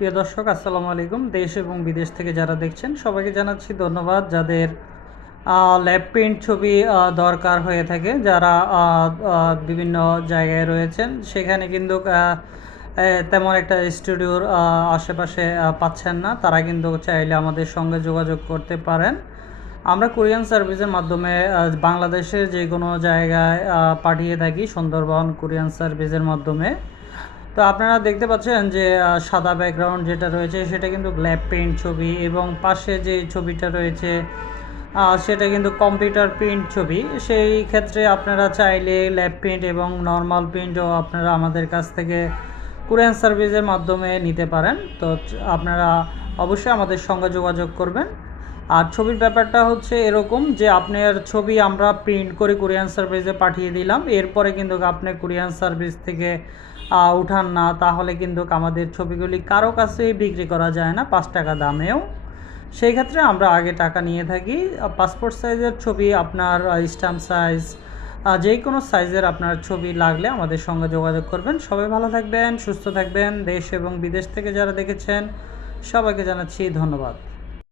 প্রিয় দর্শক, আসসালামু আলাইকুম। দেশ এবং বিদেশ থেকে যারা দেখছেন সবাইকে জানাচ্ছি ধন্যবাদ। যাদের ল্যাব প্রিন্ট ছবি দরকার হয়ে থাকে, যারা বিভিন্ন জায়গায় রয়েছেন, সেখানে কিন্তু তেমন একটা স্টুডিওর আশেপাশে পাচ্ছেন না, তারা কিন্তু চাইলে আমাদের সঙ্গে যোগাযোগ করতে পারেন। আমরা কোরিয়ান সার্ভিসের মাধ্যমে বাংলাদেশের যে কোনো জায়গায় পাঠিয়ে থাকি, সুন্দরবন কোরিয়ান সার্ভিসের মাধ্যমে। তো আপনারা দেখতে পাচ্ছেন যে সাদা ব্যাকগ্রাউন্ড যেটা রয়েছে সেটা কিন্তু ল্যাব প্রিন্ট ছবি, এবং পাশে যে ছবিটা রয়েছে সেটা কিন্তু কম্পিউটার প্রিন্ট ছবি। সেই ক্ষেত্রে আপনারা চাইলে ল্যাব প্রিন্ট এবং নর্মাল প্রিন্টও আপনারা আমাদের কাছ থেকে কোরিয়ান সার্ভিসের মাধ্যমে নিতে পারেন। তো আপনারা অবশ্যই আমাদের সঙ্গে যোগাযোগ করবেন। আর ছবির ব্যাপারটা হচ্ছে এরকম যে আপনার ছবি আমরা প্রিন্ট করে কোরিয়ান সার্ভিসে পাঠিয়ে দিলাম, এরপরে কিন্তু আপনি কোরিয়ান সার্ভিস থেকে উঠান না, তাহলে কিন্তু আমাদের ছবিগুলি কারো কাছেই বিক্রি করা যায় না 5 টাকা দামেও। সেই ক্ষেত্রে আমরা আগে টাকা নিয়ে থাকি। পাসপোর্ট সাইজের ছবি, আপনার স্ট্যাম্প সাইজ, যে কোনো সাইজের আপনার ছবি লাগলে আমাদের সঙ্গে যোগাযোগ করবেন। সবাই ভালো থাকবেন, সুস্থ থাকবেন। দেশ এবং বিদেশ থেকে যারা দেখেছেন সবাইকে জানাচ্ছি ধন্যবাদ।